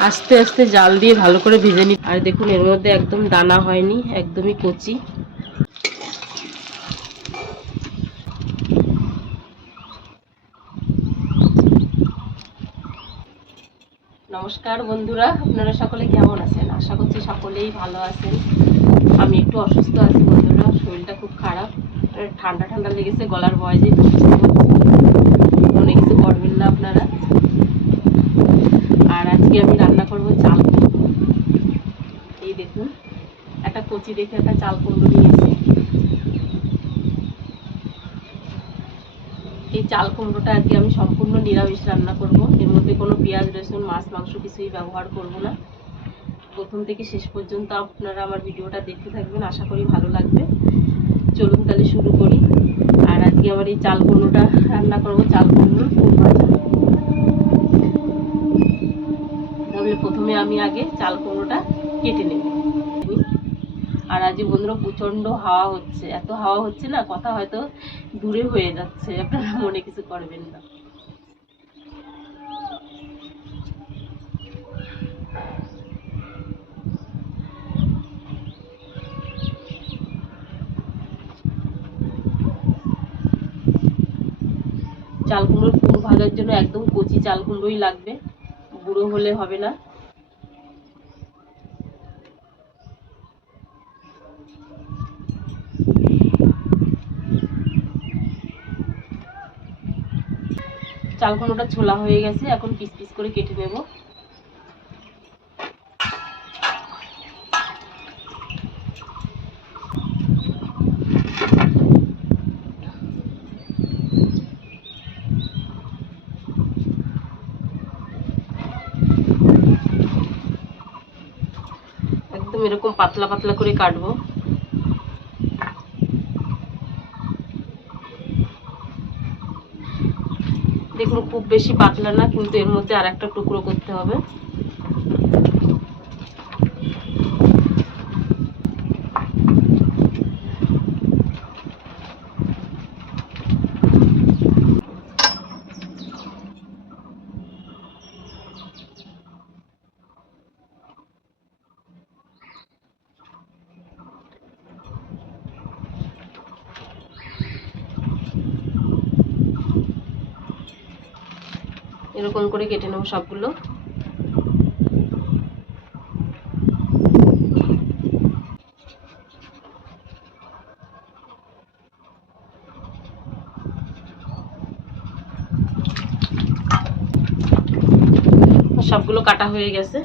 আস্তে আস্তে জাল দিয়ে ভালো করে ভেজে নিই। আর দেখুন এর মধ্যে একদম দানা হয়নি, একদমই কচি। নমস্কার বন্ধুরা, আপনারা সকলে কেমন আছেন? আশা করছি সকলেই ভালো আছেন। আমি একটু অসুস্থ আছি বন্ধুরা, শরীরটা খুব খারাপ, ঠান্ডা ঠান্ডা লেগেছে, গলার ভয়েসে একটু বুঝতে পারছি, মনে কিছু করবেন না আপনারা। আর আজকে আমি রান্না করব চাল কুমড়ো। এই দেখুন, একটা কচি দেখে একটা চাল কুমড়ো নিয়েছি। এই চাল কুমড়োটা আজকে আমি সম্পূর্ণ নিরামিষ রান্না করব। এর মধ্যে কোনো পেঁয়াজ রসুন মাছ মাংস কিছুই ব্যবহার করব না। প্রথম থেকে শেষ পর্যন্ত আপনারা আমার ভিডিওটা দেখতে থাকবেন, আশা করি ভালো লাগবে। চলুন তাহলে শুরু করি। আর আজকে আমার এই চাল কুমড়োটা রান্না করব, চাল কুমড়োর ফুল ভাজা। তাহলে প্রথমে আমি আগে চাল কুমড়োটা কেটে নেব। আর আজ বন্ধুরা প্রচণ্ড হাওয়া হচ্ছে, এত হাওয়া হচ্ছে না, কথা হয়তো দূরে হয়ে যাচ্ছে, আপনারা মনে কিছু করবেন না। চাল কুমড়োর ফুল ভাজার জন্য একদম কচি চাল কুমড়োই লাগবে, গুঁড়ো হলে হবে না। চাল কুমড়োটা ছোলা হয়ে গেছে, এখন পিস পিস করে কেটে নেব। একদম এরকম পাতলা পাতলা করে কাটবো। দেখুন খুব বেশি পাতলা না, কিন্তু এর মধ্যে আর একটা টুকরো করতে হবে। এরকম করে কেটে নেব সবগুলো। সবগুলো কাটা হয়ে গেছে।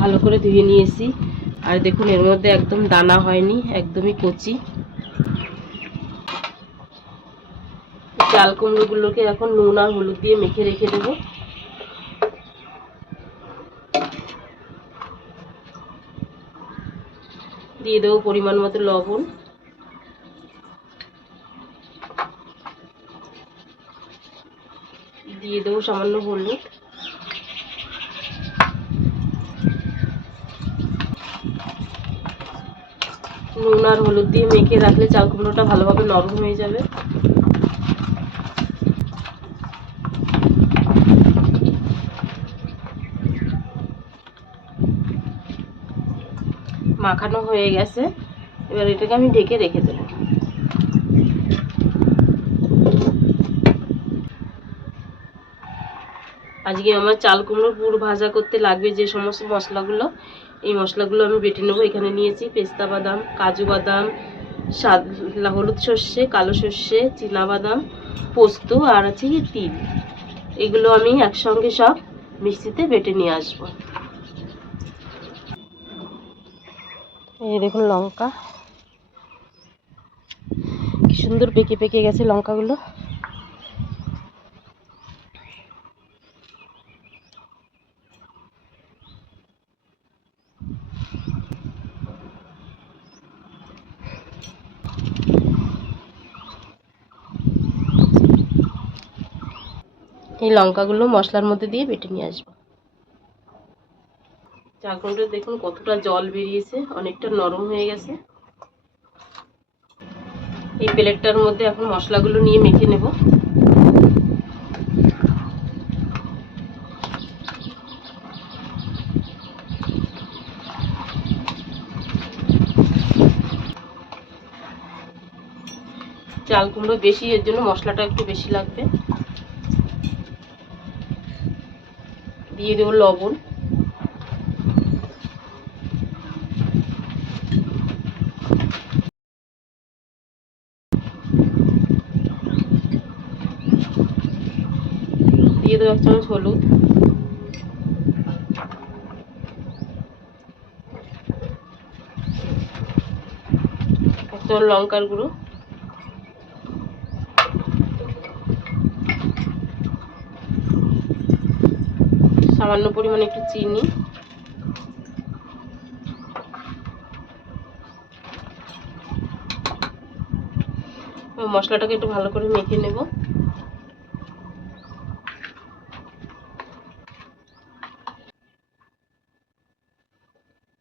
ভালো করে ধুয়ে নিয়েছি। আর দেখুন এর মধ্যে একদম দানা হয়নি, একদমই কচি। চাল কুমড়োগুলোকে এখন নুন আর হলুদ দিয়ে মেখে রেখে দেবো। দিয়ে দেবো পরিমাণ মতো লবণ। দিয়ে দেবো সামান্য হলুদ। নুন আর হলুদ দিয়ে মেখে রাখলে চাল কুমড়োটা ভালোভাবে নরম হয়ে যাবে। মাখানো হয়ে গেছে, এবার এটাকে আমি ঢেকে রেখে দেবো। আজকে আমার চাল কুমড়োর পুর ভাজা করতে লাগবে যে সমস্ত মশলাগুলো, এই মশলাগুলো আমি বেটে নেবো। এখানে নিয়েছি পেস্তা বাদাম, কাজু বাদাম, হলুদ সর্ষে, কালো সর্ষে, চীনা বাদাম, পোস্ত আর আছে তিল। এগুলো আমি একসঙ্গে সব মিক্সিতে বেটে নিয়ে আসবো। এই দেখুন লঙ্কা কি সুন্দর পেকে পেকে গেছে লঙ্কাগুলো। এই লঙ্কাগুলো মশলার মধ্যে দিয়ে বেটে নিয়ে আসবো। চাল কুমড়োটা দেখুন কতটা জল বেরিয়েছে, অনেকটা নরম হয়ে গেছে। এই প্লেটটার মধ্যে এখন মশলাগুলো নিয়ে মেখে নেব। চাল কুমড়ো বেশি, এর জন্য মশলাটা একটু বেশি লাগবে। দিয়ে দেবো লবণ, দিয়ে দেবো 1 চামচ হলুদ, 1 চামচ লঙ্কার গুঁড়ো, সামান্য পরিমাণে একটু চিনি, মশলাটাকে একটু ভালো করে মেখে নেব।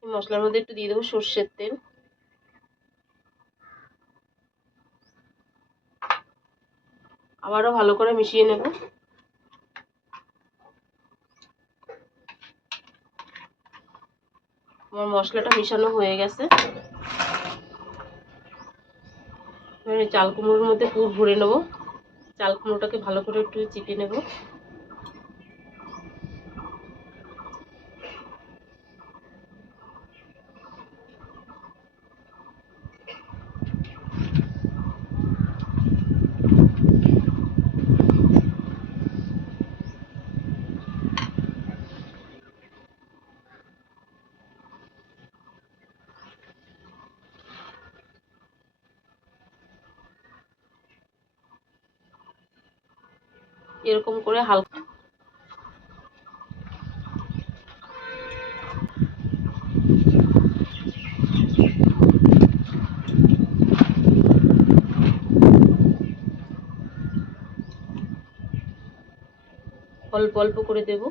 মশলার মধ্যে একটু দিয়ে দেবো সর্ষের তেল, আবারও ভালো করে মিশিয়ে নেব। আমার মশলাটা মিশানো হয়ে গেছে। চাল কুমড়োর মধ্যে পুর ভরে নেব। চাল কুমড়োটাকে ভালো করে একটু চিপে নেব। এরকম করে হালকা অল্প অল্প করে দেব।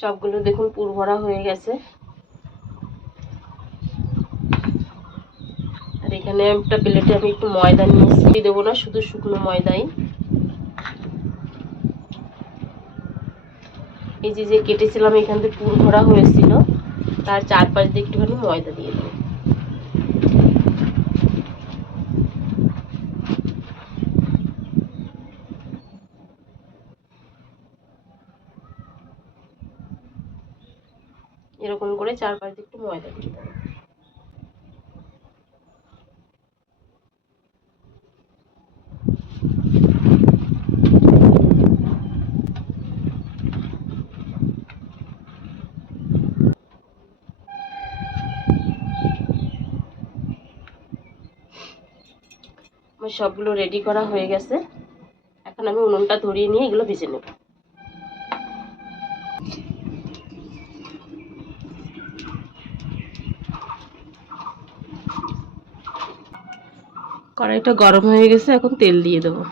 সবগুলো দেখুন পুর ভরা হয়ে গেছে। আর এখানে একটা প্লেটে আমি একটু ময়দা নিয়েছি, দেবো না, শুধু শুকনো ময়দাই। এই যে কেটেছিলাম এখান থেকে পুর ভরা হয়েছিল, তার চারপাশ দিয়ে একটুখানি ময়দা দিয়ে দেবো। এরকম করে চারপাশ দিয়ে একটু ময়দা দিয়ে দেবো। আমার সবগুলো রেডি করা হয়ে গেছে। এখন আমি উনুনটা ধরিয়ে নিয়ে এগুলো ভেজে নেব। কড়াইটা গরম হয়ে গেছে, এখন তেল দিয়ে দেবো।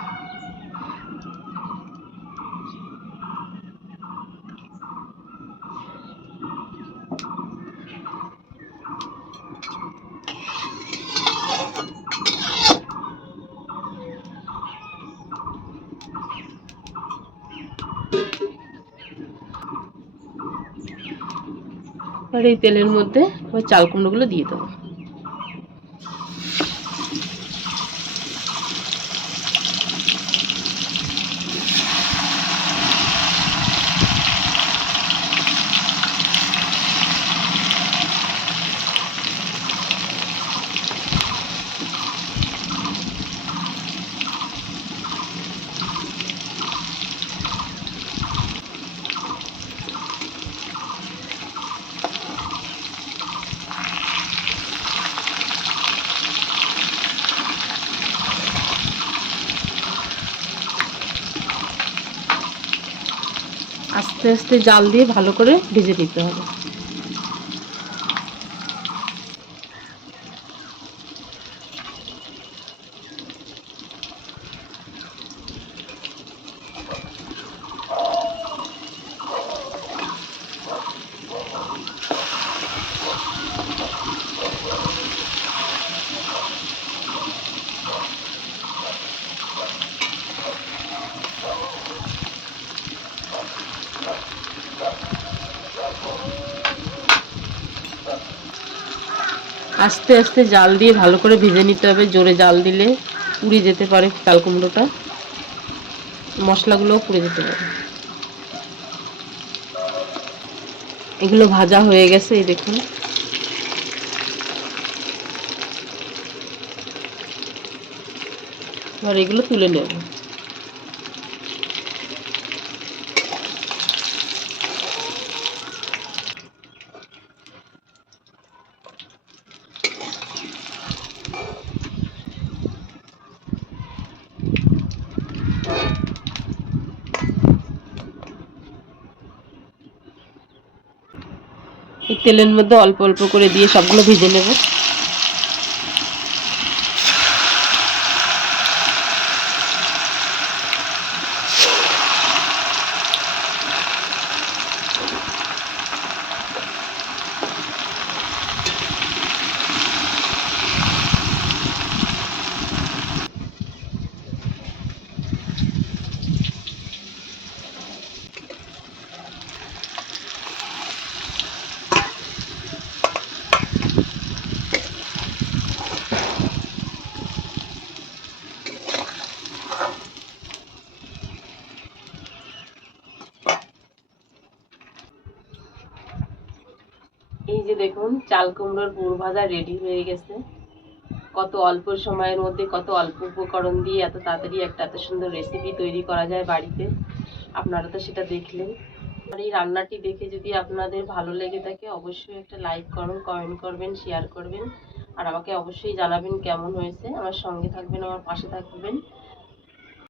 আর এই তেলের মধ্যে চাল কুমড়োগুলো দিয়ে দেবো। আস্তে আস্তে জাল দিয়ে ভালো করে ভেজে নিতে হবে। আস্তে আস্তে জাল দিয়ে ভালো করে ভেজে নিতে হবে, জোরে জাল দিলে পুড়ে যেতে পারে চাল কুমড়োটা, মশলাগুলোও পুড়ে যেতে পারে। এগুলো ভাজা হয়ে গেছে, এই দেখুন। এবার এগুলো তুলে নেব। এই তেলের মধ্যে অল্প অল্প করে দিয়ে সবগুলো ভেজে নেব। এই যে দেখুন, চাল কুমড়োর পুর ভাজা রেডি হয়ে গেছে। কত অল্প সময়ের মধ্যে, কত অল্প উপকরণ দিয়ে এত তাড়াতাড়ি একটা এত সুন্দর রেসিপি তৈরি করা যায় বাড়িতে। আপনারা তো সেটা দেখলেন। আর এই রান্নাটি দেখে যদি আপনাদের ভালো লেগে থাকে, অবশ্যই একটা লাইক করুন, কমেন্ট করবেন, শেয়ার করবেন। আর আমাকে অবশ্যই জানাবেন কেমন হয়েছে। আমার সঙ্গে থাকবেন, আমার পাশে থাকবেন।